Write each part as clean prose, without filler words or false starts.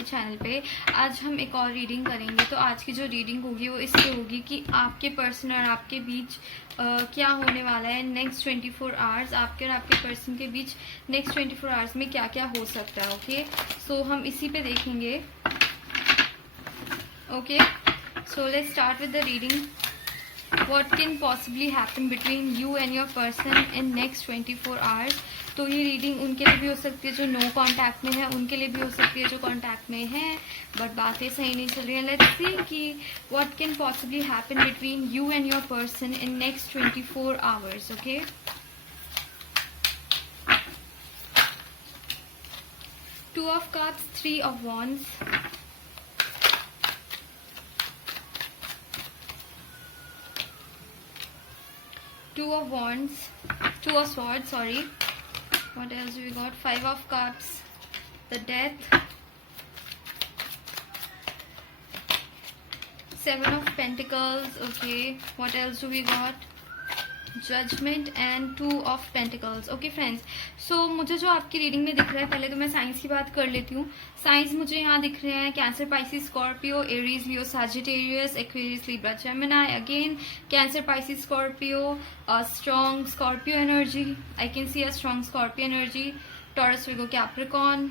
मेरे चैनल पे। आज हम एक और रीडिंग करेंगे। तो आज की जो रीडिंग होगी वो इसलिए होगी कि आपके पर्सन और आपके बीच क्या होने वाला है नेक्स्ट 24 आवर्स, आपके और आपके पर्सन के बीच नेक्स्ट 24 आवर्स में क्या क्या हो सकता है। ओके, सो हम इसी पे देखेंगे। Okay, so let's start with the reading. What can possibly happen between you and your person in next 24 hours? तो ये रीडिंग उनके लिए भी हो सकती है जो नो कांटेक्ट में है, उनके लिए भी हो सकती है जो कांटेक्ट में है बट बातें सही नहीं चल रही हैं। लेट्स सी कि what can possibly happen between you and your person in next 24 hours. Okay, Two of Cups, Three of Wands, Two of Wands, Two of Swords, sorry. What else we got? Five of Cups, the Death, Seven of Pentacles. Okay, what else do we got? Judgment and Two of Pentacles. Okay friends, so मुझे जो आपकी reading में दिख रहा है, पहले तो मैं साइंस की बात कर लेती हूँ। साइंस मुझे यहाँ दिख रहे हैं cancer, Pisces, Scorpio, Aries, Leo, Sagittarius, Aquarius, Libra, Gemini. Again cancer, Pisces, Scorpio, strong Scorpio energy. I can C a strong Scorpio energy. Taurus, Virgo, Capricorn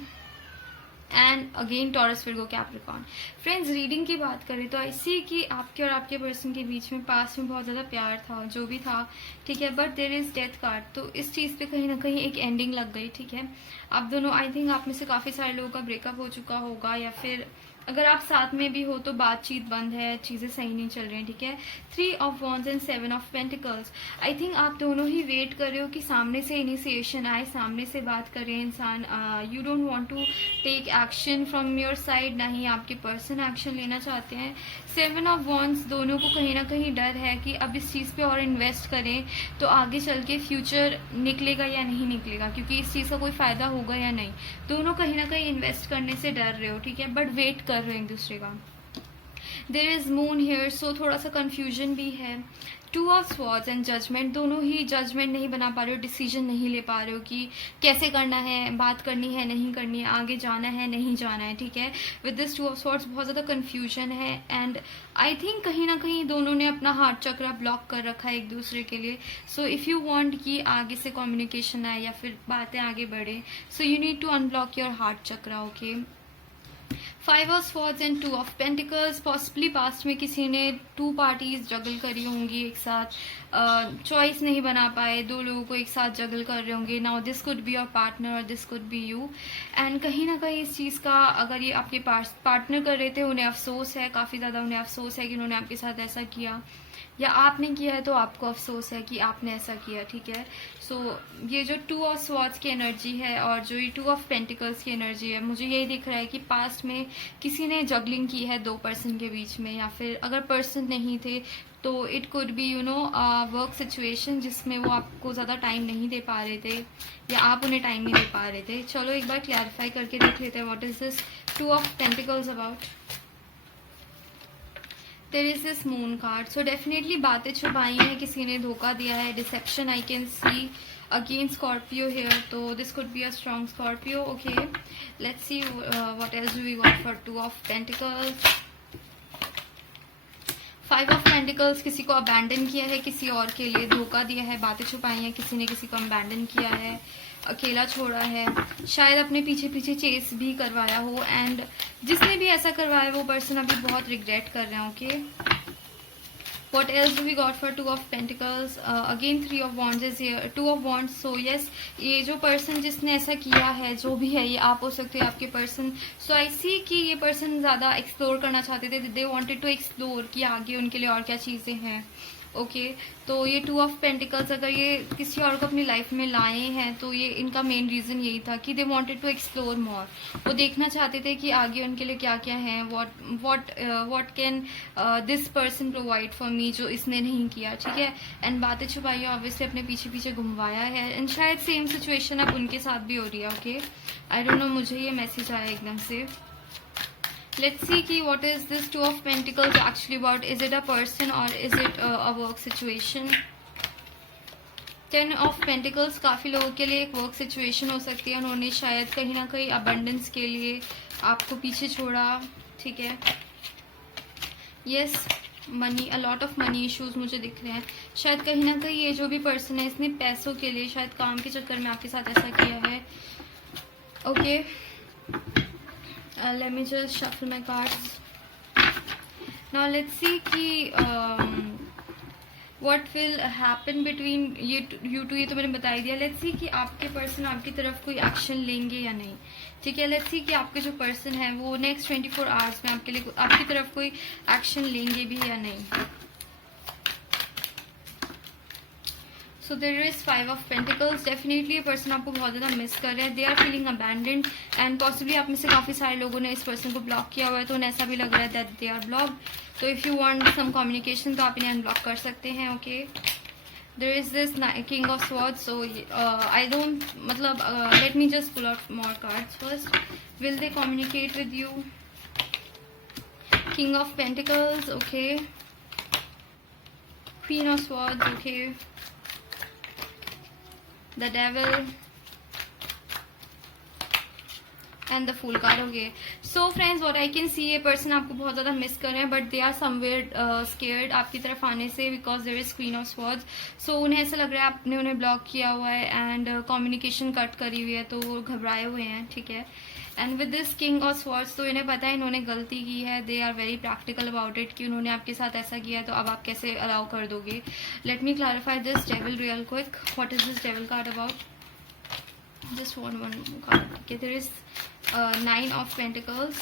and again taurus, Virgo, Capricorn. Friends, reading की बात करें तो ऐसी कि आपके और आपके person के बीच में पास में बहुत ज़्यादा प्यार था, जो भी था, ठीक है, but there is death card. तो इस चीज़ पे कहीं ना कहीं एक एंडिंग लग गई, ठीक है। आप दोनों, आई थिंक आप में से काफ़ी सारे लोगों का ब्रेकअप हो चुका होगा, या फिर अगर आप साथ में भी हो तो बातचीत बंद है, चीज़ें सही नहीं चल रही हैं, ठीक है। Three of wands and seven of pentacles. I think आप दोनों ही वेट कर रहे हो कि सामने से इनिशिएशन आए, सामने से बात करे इंसान। You don't want to take action from your side, ना ही आपके पर्सन एक्शन लेना चाहते हैं। सेवन ऑफ वॉन्ड्स, दोनों को कहीं ना कहीं डर है कि अब इस चीज़ पे और इन्वेस्ट करें तो आगे चल के फ्यूचर निकलेगा या नहीं निकलेगा, क्योंकि इस चीज़ का कोई फ़ायदा होगा या नहीं। दोनों कहीं ना कहीं इन्वेस्ट करने से डर रहे हो, ठीक है, बट वेट कर रहे हो एक दूसरे का। There is moon here, so थोड़ा सा कंफ्यूजन भी है। Two of swords and judgement, दोनों ही जजमेंट नहीं बना पा रहे हो, डिसीजन नहीं ले पा रहे हो कि कैसे करना है, बात करनी है नहीं करनी है, आगे जाना है नहीं जाना है, ठीक है। With this two of swords बहुत ज़्यादा कन्फ्यूजन है एंड आई थिंक कहीं ना कहीं दोनों ने अपना हार्ट चक्र ब्लॉक कर रखा है एक दूसरे के लिए। सो इफ़ यू वांट कि आगे से कम्युनिकेशन आए या फिर बातें आगे बढ़े, so you need to unblock your heart chakra. Okay, five of swords and two of pentacles, possibly past में किसी ने टू पार्टीज जगल करी होंगी एक साथ, चॉइस नहीं बना पाए, दो लोगों को एक साथ जगल कर रहे होंगे। Now this could be your partner और this could be you, and कहीं ना कहीं इस चीज़ का, अगर ये आपके पार्टनर कर रहे थे, उन्हें अफसोस है, काफ़ी ज़्यादा उन्हें अफसोस है कि उन्होंने आपके साथ ऐसा किया, या आपने किया है तो आपको अफसोस है कि आपने ऐसा किया, ठीक है। सो ये जो टू ऑफ स्वॉर्ड्स की एनर्जी है और जो ये टू ऑफ पेंटिकल्स की एनर्जी है, मुझे यही दिख रहा है कि पास्ट में किसी ने जगलिंग की है दो पर्सन के बीच में, या फिर अगर पर्सन नहीं थे तो it could be you know work situation जिसमें वो आपको ज़्यादा टाइम नहीं दे पा रहे थे या आप उन्हें टाइम नहीं दे पा रहे थे। चलो एक बार क्लैरिफाई करके देख लेते हैं what is this two of pentacles about. There is this moon card, so definitely बातें छुपाई हैं, किसी ने धोखा दिया है, deception I can see. Again Scorpio here, तो this could be a strong Scorpio. Okay, let's see what else do we got for two of pentacles. Five of pentacles, किसी को अबैंडन किया है, किसी और के लिए धोखा दिया है, बातें छुपाई हैं, किसी ने किसी को अबैंडन किया है, अकेला छोड़ा है, शायद अपने पीछे पीछे चेस भी करवाया हो, एंड जिसने भी ऐसा करवाया वो पर्सन अभी बहुत रिग्रेट कर रहे हैं। Okay, What else do we got for two of pentacles? Again three of wands is here, two of wands. So yes, ये जो पर्सन जिसने ऐसा किया है, जो भी है, ये आप हो सकते हैं, आपके पर्सन। सो आई सी कि ये पर्सन ज़्यादा एक्सप्लोर करना चाहते थे, दे वांटेड टू एक्सप्लोर कि आगे उनके लिए और क्या चीज़ें हैं। ओके, तो ये टू ऑफ पेंटिकल्स अगर ये किसी और को अपनी लाइफ में लाए हैं तो ये इनका मेन रीज़न यही था कि they wanted to explore more. वो देखना चाहते थे कि आगे उनके लिए क्या क्या है, what can this person provide for me, जो इसने नहीं किया, ठीक है। एंड बातें छुपाई ऑब्वियसली अपने पीछे पीछे घुमवाया है, एंड शायद सेम सिचुएशन अब उनके साथ भी हो रही है। ओके, आई डोंट नो, मुझे ये मैसेज आया एकदम से। Let's see ki what is this two of pentacles actually about. Is it a person or is it a work situation? 10 of pentacles काफ़ी लोगों के लिए एक वर्क सिचुएशन हो सकती है, उन्होंने शायद कहीं ना कहीं अबंडेंस के लिए आपको पीछे छोड़ा, ठीक है। Yes, money, a lot of money issues मुझे दिख रहे हैं। शायद कहीं ना कहीं ये जो भी पर्सन है इसने पैसों के लिए शायद काम के चक्कर में आपके साथ ऐसा किया है। Okay, let me just shuffle my cards. Now let's see कि what will happen between you two, ये तो मैंने बता ही दिया। लेट्स सी कि आपके पर्सन आपकी तरफ कोई एक्शन लेंगे या नहीं, ठीक है। लेट्स सी कि आपके जो पर्सन है वो नेक्स्ट 24 आवर्स में आपके लिए आपकी तरफ कोई एक्शन लेंगे भी या नहीं। So there is 5 of pentacles. Definitely ये पर्सन आपको बहुत ज़्यादा मिस कर रहे हैं, they are feeling abandoned and possibly आप में से काफ़ी सारे लोगों ने इस पर्सन को ब्लॉक किया हुआ है, तो उन्हें ऐसा भी लग रहा है दैट दे आर ब्लॉक्ड। तो if you want some communication तो आप इन्हें अनब्लॉक कर सकते हैं, okay. There is this king of swords, so I don't मतलब let me just pull out more cards first. Will they communicate with you? King of pentacles, okay. Queen of swords, okay. The devil and the fool card, okay. So friends, what I can see, ये person आपको बहुत ज्यादा miss कर रहे हैं, but they are somewhere scared आपकी तरफ आने से, because there is queen of swords. So उन्हें ऐसा लग रहा है आपने उन्हें ब्लॉक किया हुआ है एंड कम्युनिकेशन कट करी हुई है, तो वो घबराए हुए हैं, ठीक है। And with this king of swords, तो इन्हें पता है इन्होंने गलती की है, they are very practical about it कि उन्होंने आपके साथ ऐसा किया, तो अब आप कैसे अलाउ कर दोगे। Let me clarify this devil real quick. What is this devil card about? Just one card. Okay, there is 9 of Pentacles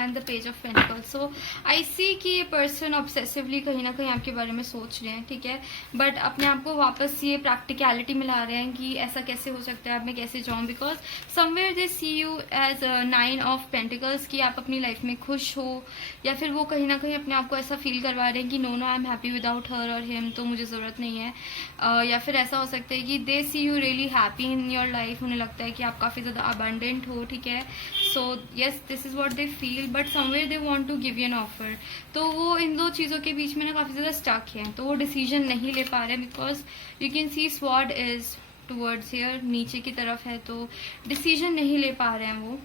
and the Page of Pentacles. So I see कि ये पर्सन ऑब्सेसिवली कहीं ना कहीं आपके बारे में सोच रहे हैं, ठीक है, बट अपने आप को वापस ये प्रैक्टिकलिटी में ला रहे हैं कि ऐसा कैसे हो सकता है, अब मैं कैसे जाऊँ, because somewhere they see you as 9 of pentacles कि आप अपनी लाइफ में खुश हो, या फिर वो कहीं ना कहीं अपने आप को ऐसा फील करवा रहे हैं कि no I am happy without her और हिम, तो मुझे ज़रूरत नहीं है। या फिर ऐसा हो सकता है कि they see you really happy in your life, उन्हें लगता है कि आप काफ़ी ज़्यादा अबंडेंट हो, ठीक है। So yes, this is what they feel, but somewhere they want to give you an offer. तो वो इन दो चीज़ों के बीच में ना काफ़ी ज़्यादा स्टक हैं, तो वो डिसीजन नहीं ले पा रहे हैं, because you can see sword is towards here, नीचे की तरफ है, तो डिसीजन नहीं ले पा रहे हैं वो।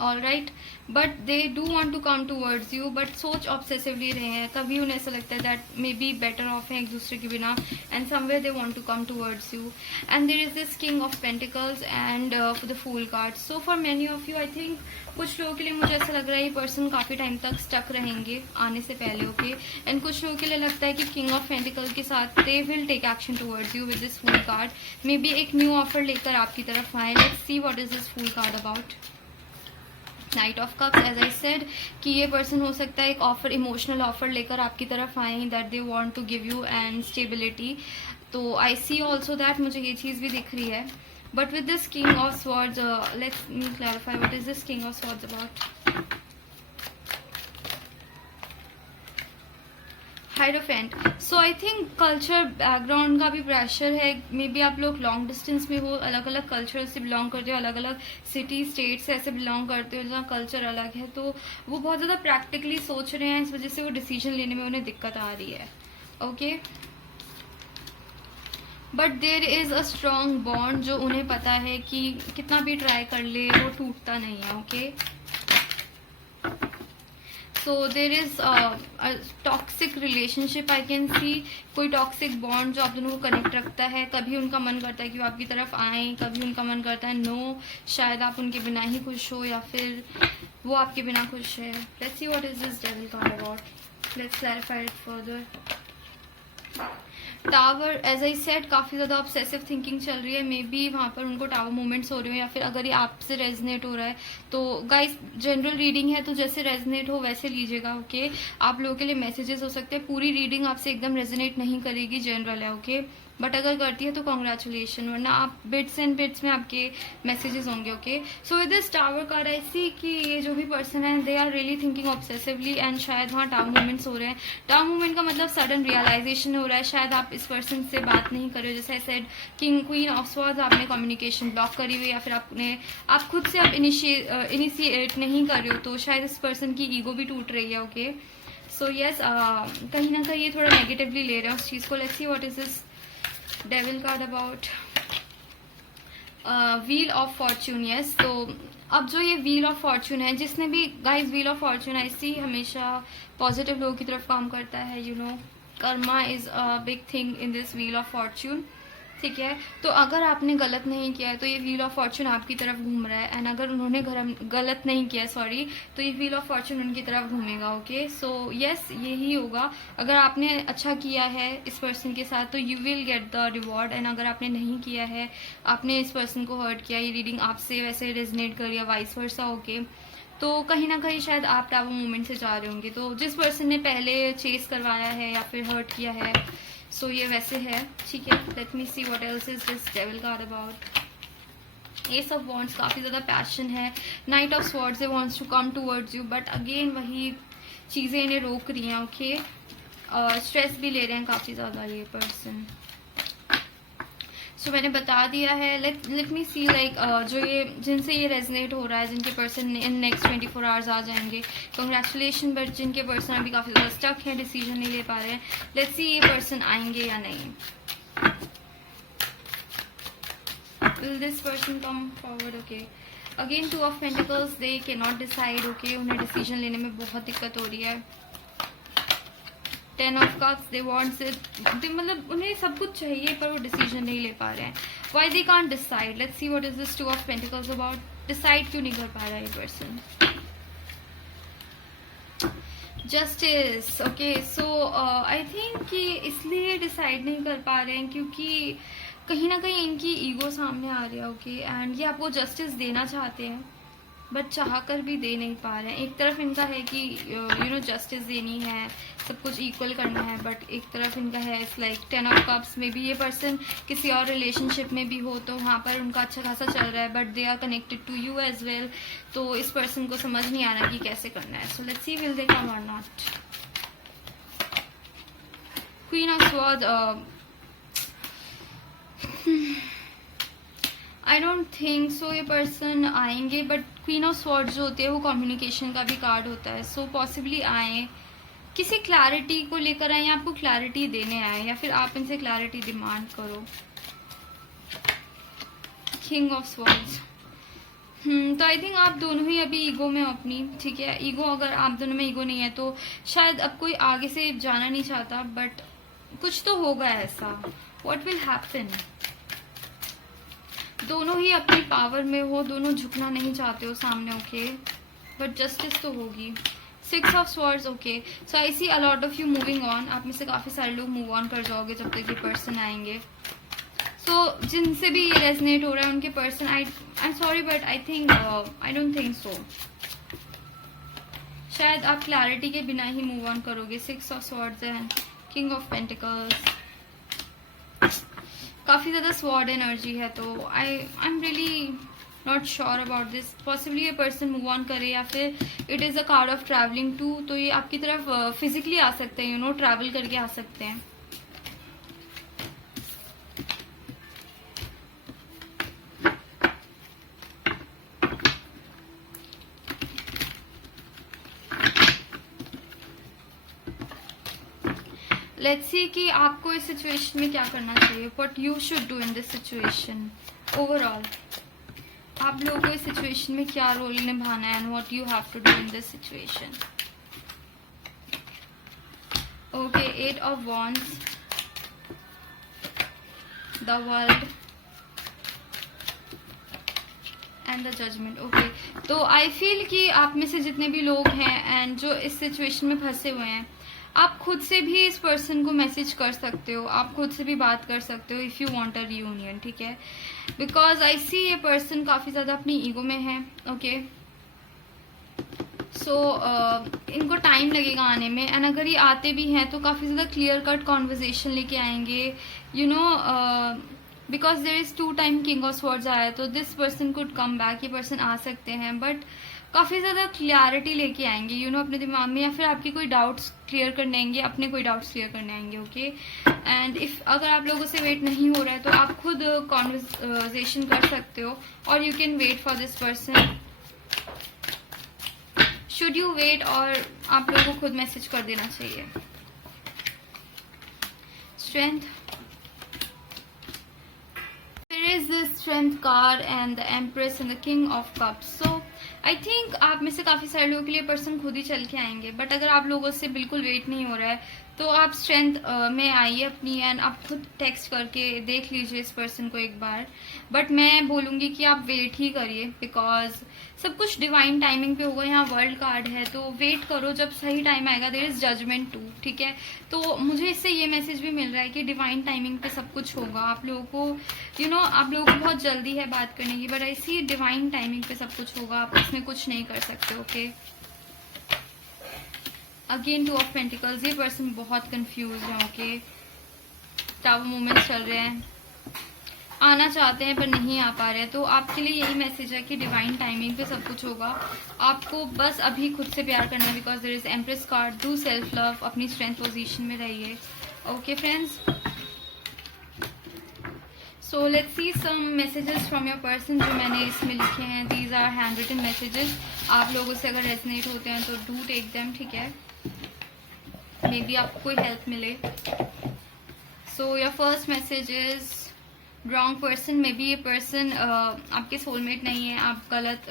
All right, but they do want to come towards you, but सोच ऑब्सेसिवली रहे हैं, कभी उन्हें ऐसा लगता है that may be better off है एक दूसरे के बिना, and somewhere they want to come towards you. And there is this king of pentacles and the fool card. So for many of you, I think कुछ लोगों के लिए मुझे ऐसा लग रहा है ये पर्सन काफ़ी टाइम तक स्टक रहेंगे आने से पहले, ओके। एंड कुछ लोगों के लिए लगता है कि किंग ऑफ पेंटिकल के साथ they will take action towards you with this fool card, may be एक न्यू ऑफर लेकर आपकी तरफ आए। Let's see what is this fool card about. Knight of cups, as I said कि ये person हो सकता है एक ऑफर, इमोशनल ऑफर लेकर आपकी तरफ आए, that they want to give you and stability. तो आई सी ऑल्सो दैट, मुझे ये चीज़ भी दिख रही है, but with this king of swords, let's me clarify what is this king of swords about. Hierophant, so I think culture background का भी pressure है, मे बी आप लोग लॉन्ग डिस्टेंस में हो, अलग अलग कल्चर से बिलोंग करते हो, अलग अलग सिटी स्टेट से ऐसे बिलोंग करते हो जहाँ कल्चर अलग है, तो वो बहुत ज़्यादा प्रैक्टिकली सोच रहे हैं, इस वजह से वो डिसीजन लेने में उन्हें दिक्कत आ रही है, okay. But there is a strong bond जो उन्हें पता है कि कितना भी ट्राई कर ले वो टूटता नहीं है, okay. So there is toxic relationship, I can सी कोई टॉक्सिक बॉन्ड जो आप दोनों को कनेक्ट रखता है, कभी उनका मन करता है कि वो आपकी तरफ आए, कभी उनका मन करता है नो, शायद आप उनके बिना ही खुश हो या फिर वो आपके बिना खुश है। Let's see what is this devil card about, let's clarify it further. Tower, as I said काफ़ी ज़्यादा ऑब्सेसिव थिंकिंग चल रही है, मे बी वहाँ पर उनको टावर मूवमेंट्स हो रहे हो, या फिर अगर ये आपसे रेजनेट हो रहा है तो गाइस जनरल रीडिंग है, तो जैसे रेजनेट हो वैसे लीजिएगा, ओके। आप लोगों के लिए मैसेजेस हो सकते हैं, पूरी रीडिंग आपसे एकदम रेजनेट नहीं करेगी, जनरल है, ओके, बट अगर करती है तो कॉन्ग्रेचुलेशन, वरना आप बिट्स एंड बिट्स में आपके मैसेजेस होंगे, okay. So with this tower card I see कि ये जो भी पर्सन है they are really thinking obsessively, and शायद वहाँ टावर मूवमेंट्स हो रहे हैं। टावर मूवमेंट का मतलब सडन रियलाइजेशन हो रहा है, शायद आप इस पर्सन से बात नहीं कर रहे हो, जैसे I said king queen of swords, आपने कम्युनिकेशन ब्लॉक करी हुई, या फिर आप खुद से आप इनिशिएट नहीं कर रहे हो, तो शायद इस पर्सन की ईगो भी टूट रही है, ओके। सो यस, कहीं ना कहीं ये थोड़ा नेगेटिवली ले रहे हैं उस चीज़ को. Let's see what is this devil card about. Wheel of Fortune. Yes, तो अब जो ये व्हील ऑफ फॉर्च्यून है, जिसने भी गाइस व्हील ऑफ फॉर्च्यून ऐसी हमेशा पॉजिटिव लोगों की तरफ काम करता है. You know, Karma is a big thing in this wheel of Fortune. ठीक है, तो अगर आपने गलत नहीं किया है तो ये व्हील ऑफ फॉर्च्यून आपकी तरफ घूम रहा है. एंड अगर उन्होंने गलत नहीं किया, सॉरी, तो ये व्हील ऑफ फॉर्च्यून उनकी तरफ घूमेगा. ओके, सो यस, यही होगा. अगर आपने अच्छा किया है इस पर्सन के साथ तो you will get the reward. And अगर आपने नहीं किया है, आपने इस पर्सन को हर्ट किया, ये रीडिंग आपसे वैसे रेजनेट कर या वाइस वर्सा. ओके, तो कहीं ना कहीं शायद आप टाबू मूवमेंट से जा रहे होंगे. तो जिस पर्सन ने पहले चेस करवाया है या फिर हर्ट किया है, सो ये वैसे है. ठीक है, let me see what else is this devil card about. Ace of wands, काफी ज्यादा पैशन है. Knight of swords, they wants to come towards you, but again वही चीजें इन्हें रोक रही हैं. ओके, स्ट्रेस भी ले रहे हैं काफी ज्यादा ये पर्सन. सो मैंने बता दिया है. लेट मी सी लाइक जो ये जिनसे ये रेजनेट हो रहा है, जिनके पर्सन इन नेक्स्ट 24 आवर्स आ जाएंगे, कंग्रेचुलेशन. बट जिनके पर्सन अभी काफी ज्यादा स्टक है, डिसीजन नहीं ले पा रहे हैं, लेट्स सी ये पर्सन आएंगे या नहीं. Will this person come forward? Okay, again 2 of pentacles, they can not decide. Okay, उन्हें डिसीजन लेने में बहुत दिक्कत हो रही है. 10 of cups, they wants it, मतलब उन्हें सब कुछ चाहिए पर वो डिसीजन नहीं ले पा रहे हैं. Why they can't decide? Let's see what is this 2 of pentacles about. Decide क्यों नहीं कर पा रहा है ये person? Justice. Okay, so I think कि इसलिए डिसाइड नहीं कर पा रहे हैं क्योंकि कहीं ना कहीं इनकी ईगो सामने आ रही है. ओके, एंड ये आपको जस्टिस देना चाहते हैं बट चाह कर भी दे नहीं पा रहे हैं. एक तरफ इनका है कि यू नो जस्टिस देनी है, सब कुछ इक्वल करना है, बट एक तरफ इनका है it's like 10 of cups. May be ये पर्सन किसी और रिलेशनशिप में भी हो तो वहाँ पर उनका अच्छा खासा चल रहा है, but they are connected to you as well. तो इस पर्सन को समझ नहीं आ रहा कि कैसे करना है. सो लेट्स सी विल दे कम और not. Queen of sword, I don't think so ये पर्सन आएंगे. बट क्वीन ऑफ स्वॉर्ड जो होते हैं वो कम्युनिकेशन का भी कार्ड होता है. सो पॉसिबली आए, किसी क्लैरिटी को लेकर आए, या आपको क्लैरिटी देने आए, या फिर आप इनसे क्लैरिटी डिमांड करो. किंग ऑफ स्वॉर्ड्स, तो आई थिंक आप दोनों ही अभी ईगो में हो अपनी. ठीक है, ईगो, अगर आप दोनों में ईगो नहीं है तो शायद अब कोई आगे से जाना नहीं चाहता, बट कुछ तो होगा ऐसा. What will happen? दोनों ही अपनी पावर में हो, दोनों झुकना नहीं चाहते हो सामने. ओके, बट जस्टिस तो होगी. 6 of swords. Okay, so I see a lot of you moving on. आप में से काफी सारे लोग मूव ऑन कर जाओगे जब तक ये पर्सन आएंगे. सो जिनसे भी ये रेजनेट हो रहा है उनके person, I am sorry but I think I don't think so. शायद आप क्लैरिटी के बिना ही मूव ऑन करोगे. 6 of swords and king of pentacles. काफी ज्यादा स्वॉर्ड एनर्जी है, तो I am really not sure about this. Possibly ये पर्सन मूव ऑन करे, या फिर it is a card of travelling too. तो ये आपकी तरफ फिजिकली आ सकते हैं, यू नो, ट्रैवल करके आ सकते हैं. लेट्स सी कि आपको इस सिचुएशन में क्या करना चाहिए. What you should do in this situation. Overall आप लोगों को इस सिचुएशन में क्या रोल निभाना है, and what you have to do in this situation. Okay, 8 of wands, the world and the judgement. Okay, तो आई फील कि आप में से जितने भी लोग हैं एंड जो इस सिचुएशन में फंसे हुए हैं, आप खुद से भी इस पर्सन को मैसेज कर सकते हो, आप खुद से भी बात कर सकते हो if you want a reunion. ठीक है, बिकॉज आई सी ये पर्सन काफी ज्यादा अपनी ईगो में है. ओके, सो इनको टाइम लगेगा आने में, एंड अगर ये आते भी हैं तो काफी ज्यादा क्लियर कट कॉन्वर्जेशन लेके आएंगे. You know, because there is 2 time king of swords आया, तो this person could come back. ये पर्सन आ सकते हैं, बट काफी ज्यादा क्लियरिटी लेके आएंगे, यू नो, अपने दिमाग में, या फिर आपके कोई डाउट्स क्लियर करने आएंगे, अपने कोई डाउट्स क्लियर करने आएंगे. ओके, एंड इफ अगर आप लोगों से वेट नहीं हो रहा है तो आप खुद कॉन्वर्सेशन कर सकते हो, और you can wait for this person. Should you wait, और आप लोगों को खुद मैसेज कर देना चाहिए. Strength. There is the Strength card and the Empress and the King of Cups. So I think आप में से काफी सारे लोगों के लिए पर्सन खुद ही चल के आएंगे, बट अगर आप लोगों से बिल्कुल वेट नहीं हो रहा है तो आप स्ट्रेंथ में आइए अपनी, एंड आप खुद टेक्स्ट करके देख लीजिए इस पर्सन को एक बार. बट मैं बोलूँगी कि आप वेट ही करिए, बिकॉज सब कुछ डिवाइन टाइमिंग पे होगा. यहाँ वर्ल्ड कार्ड है, तो वेट करो, जब सही टाइम आएगा. देयर इज जजमेंट टू, ठीक है. तो मुझे इससे ये मैसेज भी मिल रहा है कि डिवाइन टाइमिंग पे सब कुछ होगा. आप लोगों को आप लोगों को बहुत जल्दी है बात करने की, बट ऐसी डिवाइन टाइमिंग पे सब कुछ होगा. आप इसमें कुछ नहीं कर सकते. Okay, again 2 of pentacles. ये पर्सन बहुत कंफ्यूज है. ओके, टावर मूवमेंट्स चल रहे हैं, आना चाहते हैं पर नहीं आ पा रहे हैं. तो आपके लिए यही मैसेज है कि डिवाइन टाइमिंग पे सब कुछ होगा. आपको बस अभी खुद से प्यार करना है, because there is empress card. Do self love, अपनी स्ट्रेंथ पोजीशन में रहिए. Okay friends, so let's see some messages from your person जो मैंने इसमें लिखे हैं. These are hand written messages. आप लोगों से अगर रेजोनेट होते हैं तो डू टेक देम, ठीक है. मे बी आपको कोई हेल्प मिले. So your first message is wrong person. May be ये पर्सन आपके सोलमेट नहीं है, आप गलत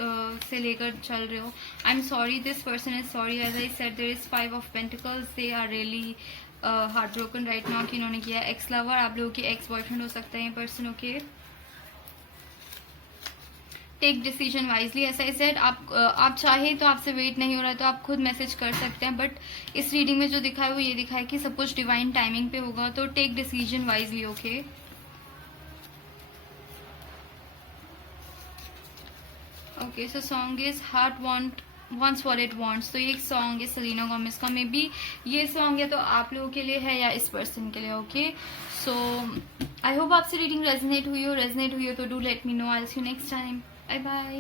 से लेकर चल रहे हो. I am sorry, this person is sorry. As I said, there is 5 of pentacles. They are really heart broken right now कि इन्होंने किया. एक्स लवर, आप लोगों की एक्स बॉयफ्रेंड हो सकता है ये person. Okay, take decision wisely. ऐसा ही सेड, आप चाहे तो आपसे वेट नहीं हो रहा है तो आप खुद मैसेज कर सकते हैं, बट इस रीडिंग में जो दिखा है वो ये दिखा है कि सब कुछ डिवाइन टाइमिंग पे होगा. तो take decision wisely. Okay, okay. So song is heart wants what it wants. तो ये एक सॉन्ग है सेलेना गोमेज का. मे बी ये सॉन्ग या तो आप लोगों के लिए है या इस पर्सन के लिए. ओके, सो आई होप आपसे रीडिंग रेजोनेट हुई हो तो do let me know. I will see you next time. Bye bye.